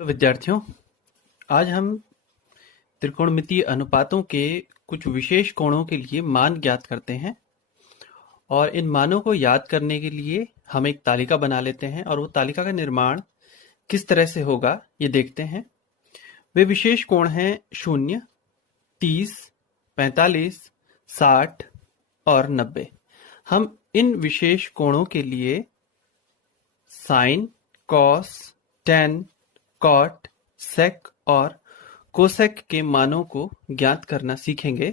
Hello विद्यार्थियों, आज हम त्रिकोणमितीय अनुपातों के कुछ विशेष कोणों के लिए मान ज्ञात करते हैं और इन मानों को याद करने के लिए हम एक तालिका बना लेते हैं और वो तालिका का निर्माण किस तरह से होगा ये देखते हैं। वे विशेष कोण हैं 0, 30, 45, 60 और 90। हम इन विशेष कोणों के लिए साइन, कॉस, टेन, कॉट, सेक और कोसेक के मानों को ज्ञात करना सीखेंगे।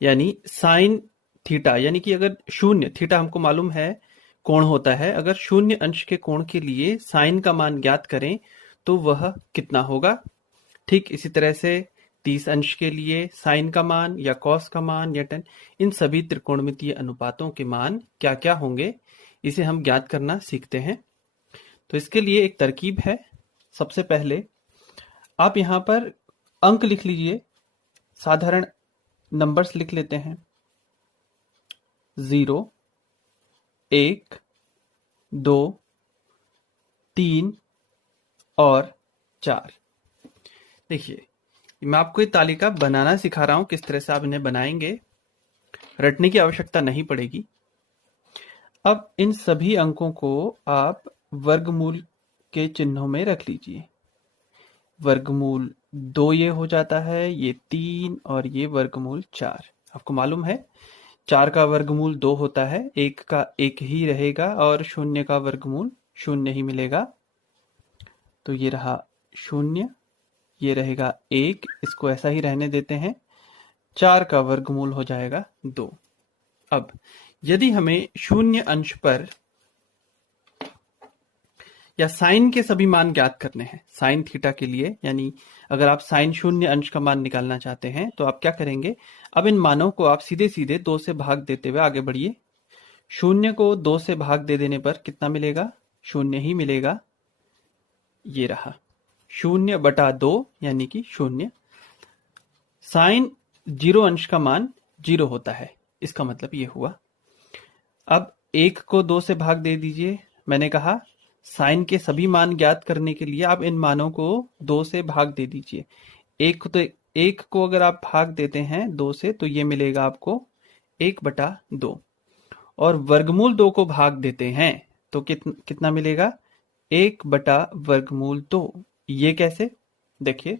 यानी साइन थीटा, यानी कि अगर शून्य, थीटा हमको मालूम है कोण होता है, अगर शून्य अंश के कोण के लिए साइन का मान ज्ञात करें तो वह कितना होगा। ठीक इसी तरह से 30 अंश के लिए साइन का मान या कॉस का मान या टेन, इन सभी त्रिकोणमितीय अनुपातों के मान क्या क्या होंगे, इसे हम ज्ञात करना सीखते हैं। तो इसके लिए एक तरकीब है। सबसे पहले आप यहाँ पर अंक लिख लीजिए, साधारण नंबर्स लिख लेते हैं। 0, 1, 2, 3 और 4। देखिए, मैं आपको ये तालिका बनाना सिखा रहा हूं, किस तरह से आप इन्हें बनाएंगे, रटने की आवश्यकता नहीं पड़ेगी। अब इन सभी अंकों को आप वर्गमूल के चिन्हों में रख लीजिए। वर्गमूल 2 ये हो जाता है, ये 3 और ये वर्गमूल 4। आपको मालूम है 4 का वर्गमूल 2 होता है, 1 का 1 ही रहेगा और 0 का वर्गमूल 0 ही मिलेगा। तो ये रहा 0, ये रहेगा 1, इसको ऐसा ही रहने देते हैं। 4 का वर्गमूल हो जाएगा 2। अब यदि हमें 0 अंश पर या साइन के सभी मान ज्ञात करने हैं, साइन थीटा के लिए, यानी अगर आप साइन 0 अंश का मान निकालना चाहते हैं तो आप क्या करेंगे, अब इन मानों को आप सीधे सीधे 2 से भाग देते हुए आगे बढ़िए। 0 को 2 से भाग दे देने पर कितना मिलेगा, 0 ही मिलेगा। ये रहा 0/2 यानी कि 0। साइन 0 अंश का मान 0 होता है, इसका मतलब ये हुआ। अब 1 को 2 से भाग दे दीजिए। मैंने कहा साइन के सभी मान ज्ञात करने के लिए आप इन मानों को 2 से भाग दे दीजिए। 1 को अगर आप भाग देते हैं 2 से तो ये मिलेगा आपको 1/2, और वर्गमूल 2 को भाग देते हैं तो कितना मिलेगा, 1/वर्गमूल 2। ये कैसे, देखिए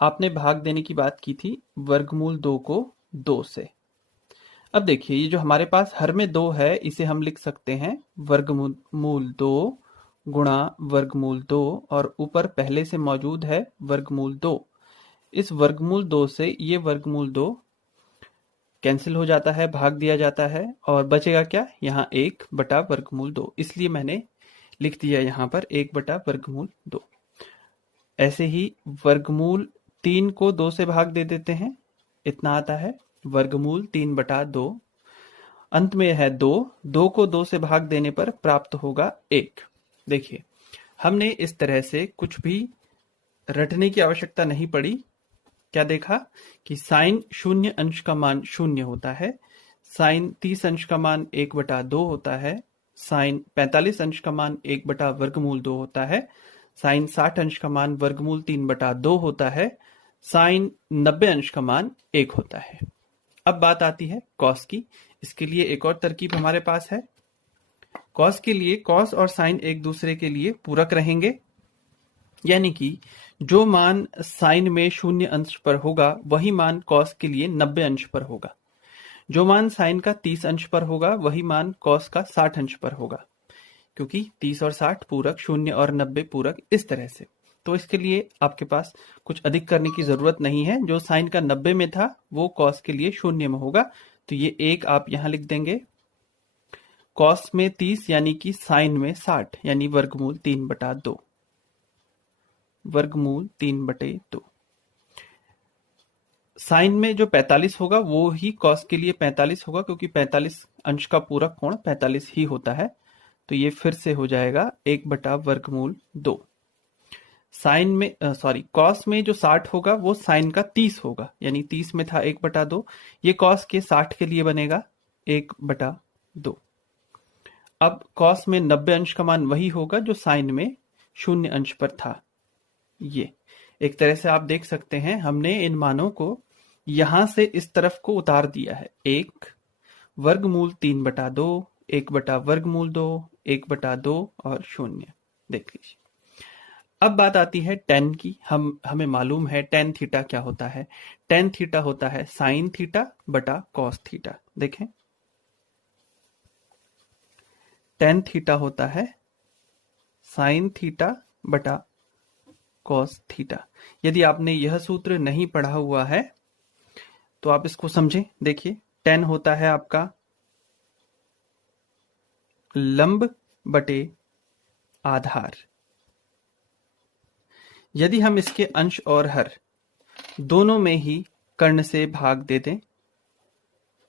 आपने भाग देने की बात की थी वर्गमूल 2 को 2 से। अब देखिए ये जो हमारे पास हर में 2 है, इसे हम लिख सकते हैं वर्गमूल 2 गुणा वर्गमूल 2, और ऊपर पहले से मौजूद है वर्गमूल 2। इस वर्गमूल 2 से ये वर्गमूल 2 कैंसिल हो जाता है, भाग दिया जाता है, और बचेगा क्या, यहाँ 1/वर्गमूल 2। इसलिए मैंने लिख दिया यहाँ पर 1/वर्गमूल 2। ऐसे ही वर्गमूल 3 को 2 से भाग दे देते हैं, इतना आता है वर्गमूल 3/2। अंत में है 2, 2 को 2 से भाग देने पर प्राप्त होगा 1। देखिए हमने इस तरह से कुछ भी रटने की आवश्यकता नहीं पड़ी। क्या देखा कि साइन 0 अंश का मान 0 होता है, साइन 30 अंश का मान 1/2 होता है, साइन 45 अंश का मान 1/वर्गमूल 2 होता है, साइन 60 अंश का मान वर्गमूल 3/2 होता है, साइन 90 अंश का मान 1 होता है। अब बात आती है कॉस की। इसके लिए एक और तरकीब हमारे पास है। कॉस के लिए कॉस और साइन एक दूसरे के लिए पूरक रहेंगे, यानी कि जो मान साइन में 0 अंश पर होगा वही मान कॉस के लिए 90 अंश पर होगा। जो मान साइन का 30 अंश पर होगा वही मान कॉस का 60 अंश पर होगा, क्योंकि 30 और 60 पूरक, 0 और 90 पूरक, इस तरह से। तो इसके लिए आपके पास कुछ अधिक करने की जरूरत नहीं है। जो साइन का 90 में था वो कॉस के लिए 0 में होगा, तो ये 1 आप यहां लिख देंगे। कॉस में 30 यानी कि साइन में 60, यानी वर्गमूल 3/2, वर्गमूल 3/2। साइन में जो 45 होगा वो ही कॉस के लिए 45 होगा, क्योंकि 45 अंश का पूरक कोण 45 ही होता है। तो ये फिर से हो जाएगा 1/वर्गमूल 2। साइन में कॉस में जो 60 होगा वो साइन का 30 होगा, यानी 30 में था 1/2, ये कॉस के 60 के लिए बनेगा 1/2। अब कॉस में 90 अंश का मान वही होगा जो साइन में शून्य अंश पर था। ये एक तरह से आप देख सकते हैं हमने इन मानों को यहां से इस तरफ को उतार दिया है। 1 वर्गमूल 3/2, 1 बटा वर्गमूल 2, 1/2 और 0। देख लीजिए। अब बात आती है टेन की। हमें मालूम है टेन थीटा क्या होता है। टेन थीटा होता है साइन थीटा बटा कॉस थीटा। देखें, टेन थीटा होता है साइन थीटा बटा कॉस थीटा। यदि आपने यह सूत्र नहीं पढ़ा हुआ है तो आप इसको समझें। देखिए, टेन होता है आपका लंब बटे आधार। यदि हम इसके अंश और हर दोनों में ही कर्ण से भाग दे दें,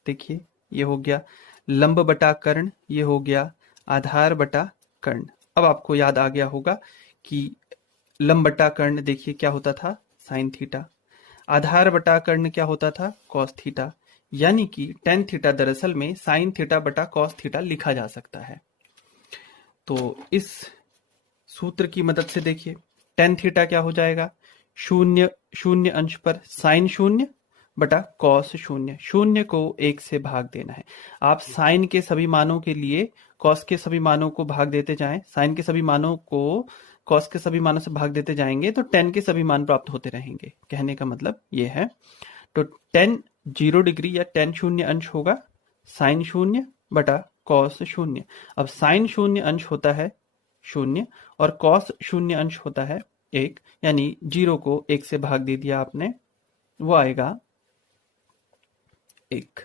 देखिए ये हो गया लंब बटा कर्ण, ये हो गया आधार बटा कर्ण। अब आपको याद आ गया होगा कि लंब बटा कर्ण देखिए क्या होता था, साइन थीटा। आधार बटा कर्ण क्या होता था, कॉस थीटा। यानी कि टेन थीटा दरअसल में साइन थीटा बटा कॉस थीटा लिखा जा सकता है। तो इस सूत्र की मदद से देखिए टेन थीटा क्या हो जाएगा, शून्य शून्य अंश पर साइन शून्य बटा कॉस शून्य। शून्य को 1 से भाग देना है। आप साइन के सभी मानों के लिए कॉस के सभी मानों को भाग देते जाएं, साइन के सभी मानों को कॉस के सभी मानों से भाग देते जाएंगे तो टेन के सभी मान प्राप्त होते रहेंगे। कहने का मतलब ये है। तो टेन 0 डिग्री या टेन शून्य अंश होगा साइन शून्य बटा कॉस शून्य। अब साइन शून्य अंश होता है 0 और कॉस शून्य अंश होता है 1, यानी 0 को 1 से भाग दे दिया आपने, वो आएगा 1,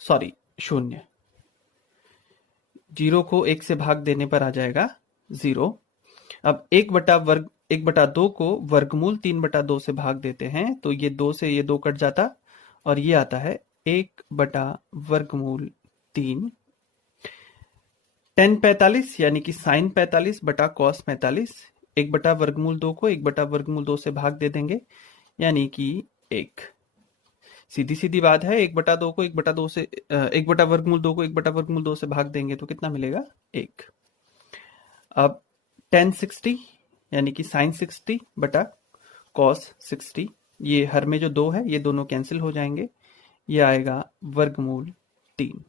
सॉरी 0। 0 को 1 से भाग देने पर आ जाएगा 0। अब 1/2 को वर्गमूल 3/2 से भाग देते हैं तो ये 2 से ये 2 कट जाता और ये आता है 1/वर्गमूल 3। टेन 45 यानी कि साइन 45 बटा कॉस 45। 1/वर्गमूल 2 को 1/वर्गमूल 2 से भाग दे देंगे यानी कि 1। सीधी सीधी बात है, 1/2 को 1/2 से 1/वर्गमूल 2 को 1/वर्गमूल 2 से भाग देंगे तो कितना मिलेगा, 1। अब टेन 60 यानी कि साइन 60 बटा कॉस 60, ये हर में जो 2 है ये दोनों कैंसिल हो जाएंगे, ये आएगा वर्गमूल 3।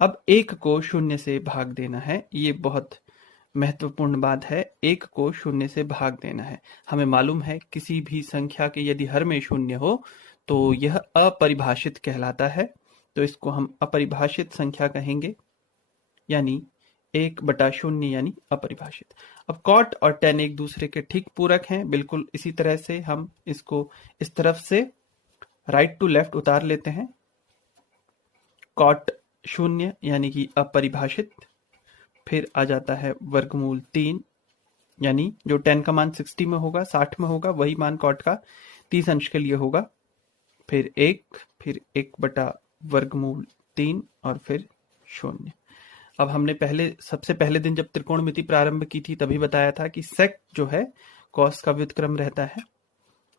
अब 1 को 0 से भाग देना है, ये बहुत महत्वपूर्ण बात है। 1 को 0 से भाग देना है। हमें मालूम है किसी भी संख्या के यदि हर में 0 हो तो यह अपरिभाषित कहलाता है, तो इसको हम अपरिभाषित संख्या कहेंगे, यानी 1/0 यानी अपरिभाषित। अब कॉट और टेन एक दूसरे के ठीक पूरक हैं। बिल्कुल इसी तरह से हम इसको इस तरफ से राइट टू लेफ्ट उतार लेते हैं। कॉट 0 यानी कि अपरिभाषित, फिर आ जाता है वर्गमूल 3, यानी जो टेन का मान 60 में होगा, 60 में होगा, वही मान कॉट का 30 अंश के लिए होगा। फिर 1, फिर 1/वर्गमूल 3 और फिर 0। अब हमने सबसे पहले दिन जब त्रिकोणमिति प्रारंभ की थी तभी बताया था कि सेक जो है कॉस का व्युत्क्रम रहता है।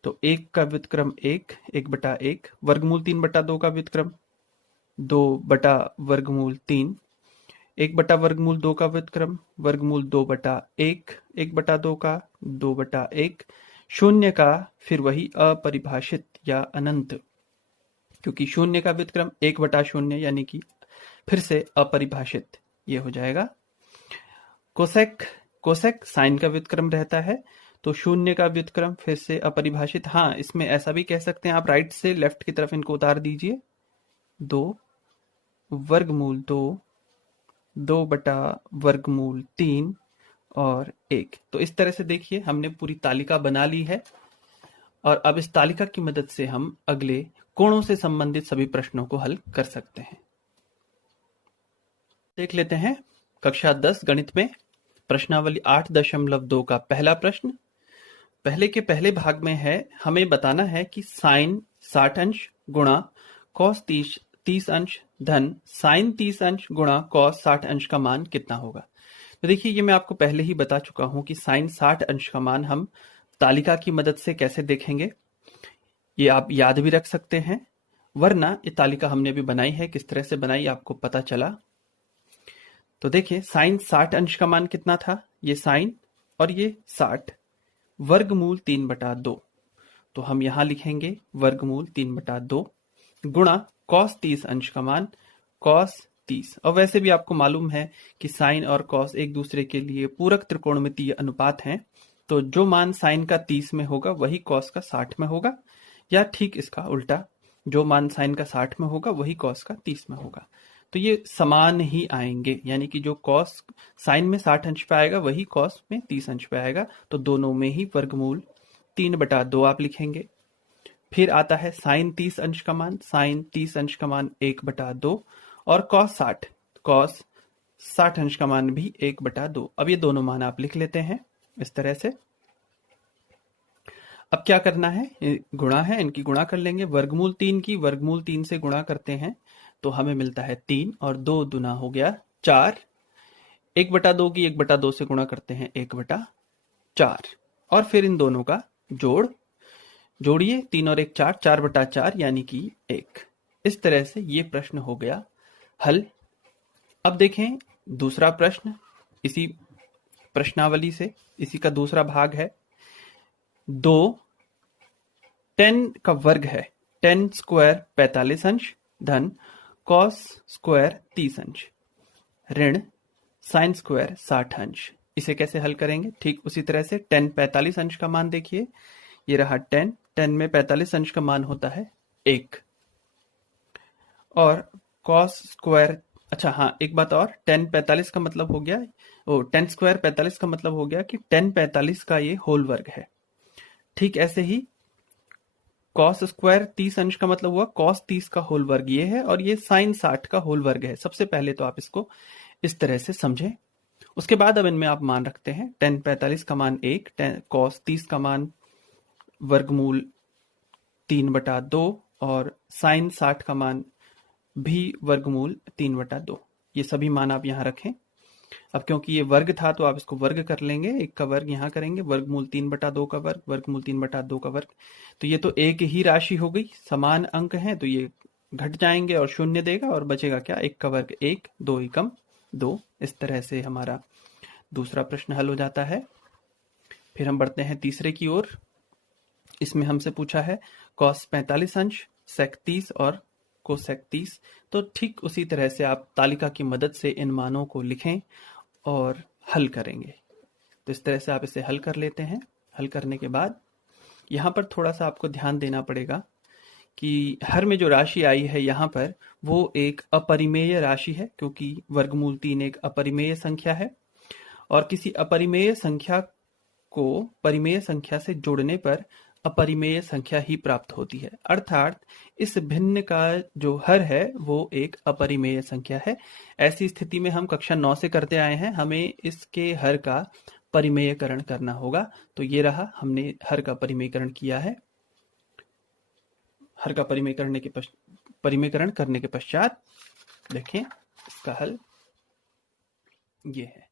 तो 1 का व्युत्क्रम 1, 1/1, वर्गमूल 3/2 का व्युत्क्रम 2/वर्गमूल 3, 1/वर्गमूल 2 का व्युत्क्रम वर्गमूल 2/1, 1/2 का 2/1, 0 का फिर वही अपरिभाषित या अनंत, क्योंकि 0 का व्युत्क्रम 1/0 यानी कि फिर से अपरिभाषित, ये हो जाएगा। कोसेक साइन का व्युत्क्रम रहता है, तो 0 का व्युत्क्रम फिर से अपरिभाषित। हाँ, इसमें ऐसा भी कह सकते हैं आप, राइट से लेफ्ट की तरफ इनको उतार दीजिए। 2 वर्गमूल 2, 2/वर्गमूल 3 और 1। तो इस तरह से देखिए हमने पूरी तालिका बना ली है और अब इस तालिका की मदद से हम अगले कोणों से संबंधित सभी प्रश्नों को हल कर सकते हैं। देख लेते हैं कक्षा 10 गणित में प्रश्नावली 8.2 का पहला प्रश्न। पहले के पहले भाग में है, हमें बताना है कि साइन 60 अंश गुणा कॉस 30 अंश धन साइन 30 अंश गुणा कॉस 60 अंश का मान कितना होगा। तो देखिए ये मैं आपको पहले ही बता चुका हूं कि साइन 60 अंश का मान हम तालिका की मदद से कैसे देखेंगे, ये आप याद भी रख सकते हैं, वरना ये तालिका हमने अभी बनाई है, किस तरह से बनाई आपको पता चला। तो देखिए साइन 60 अंश का मान कितना था, ये साइन और ये 60 वर्गमूल 3/2। तो हम यहां लिखेंगे वर्गमूल 3/2 गुणा cos 30 अंश का मान cos 30। और वैसे भी आपको मालूम है कि साइन और cos एक दूसरे के लिए पूरक त्रिकोणमितीय अनुपात हैं। तो जो मान साइन का 30 में होगा वही cos का 60 में होगा, या ठीक इसका उल्टा, जो मान साइन का 60 में होगा वही cos का 30 में होगा। तो ये समान ही आएंगे, यानी कि जो cos साइन में 60 अंश पे आएगा वही cos में 30 अंश पे आएगा। तो दोनों में ही वर्गमूल 3/2 आप लिखेंगे। फिर आता है साइन 30 अंश का मान, साइन 30 अंश का मान 1/2 और cos 60 अंश का मान भी 1/2। अब ये दोनों मान आप लिख लेते हैं इस तरह से। अब क्या करना है, गुणा है, इनकी गुणा कर लेंगे। वर्गमूल 3 की वर्गमूल 3 से गुणा करते हैं तो हमें मिलता है 3 और 2 दुना हो गया 4। 1/2 की 1/2 से गुणा करते हैं 1/4 और फिर इन दोनों का जोड़िए 3 और 1 4, 4/4 यानी कि 1। इस तरह से ये प्रश्न हो गया हल। अब देखें दूसरा प्रश्न, इसी प्रश्नावली से, इसी का दूसरा भाग है। 2 10 का वर्ग है, 10 स्क्वायर 45 अंश धन cos स्क्वायर 30 अंश ऋण साइन स्क्वायर 60 अंश। इसे कैसे हल करेंगे? ठीक उसी तरह से 10 45 अंश का मान देखिए, ये रहा 10 में 45 अंश का मान होता है 1 और cos स्क्वायर, अच्छा हाँ एक बात और, 10 45 का मतलब हो गया, 10 स्क्वायर 45 का मतलब हो गया कि 10 45 का ये होल वर्ग है। ठीक ऐसे ही cos स्क्वायर 30 अंश का मतलब हुआ cos 30 का होल वर्ग ये है, और ये साइन 60 का होल वर्ग है। सबसे पहले तो आप इसको इस तरह से समझें। उसके बाद अब इनमें आप मान रखते हैं, 10 45 का मान 1, cos 30 का मान वर्गमूल 3/2 और साइन 60 का मान भी वर्गमूल 3/2। ये सभी मान आप यहाँ रखें। अब क्योंकि ये वर्ग था तो आप इसको वर्ग कर लेंगे, एक का वर्ग यहाँ करेंगे, वर्गमूल 3/2 का वर्ग, वर्गमूल 3/2 का वर्ग। तो ये तो एक ही राशि हो गई, समान अंक है तो ये घट जाएंगे और शून्य देगा और बचेगा क्या, एक का वर्ग 1, 2 एकम 2। इस तरह से हमारा दूसरा प्रश्न हल हो जाता है। फिर हम बढ़ते हैं तीसरे की ओर। इसमें हमसे पूछा है cos 45 अंश sec 30 और कोसेक 30। तो ठीक उसी तरह से आप तालिका की मदद से इन मानों को लिखें और हल करेंगे। तो इस तरह से आप इसे हल कर लेते हैं। हल करने के बाद यहाँ पर थोड़ा सा आपको ध्यान देना पड़ेगा कि हर में जो राशि आई है यहाँ पर वो एक अपरिमेय राशि है, क्योंकि वर्गमूल 3 एक अपरिमेय संख्या है और किसी अपरिमेय संख्या को परिमेय संख्या से जोड़ने पर अपरिमेय संख्या ही प्राप्त होती है। अर्थात इस भिन्न का जो हर है वो एक अपरिमेय संख्या है। ऐसी स्थिति में हम कक्षा 9 से करते आए हैं, हमें इसके हर का परिमेयकरण करना होगा। तो ये रहा, हमने हर का परिमेयकरण किया है। हर का परिमेयकरण करने के पश्चात देखें इसका हल ये है।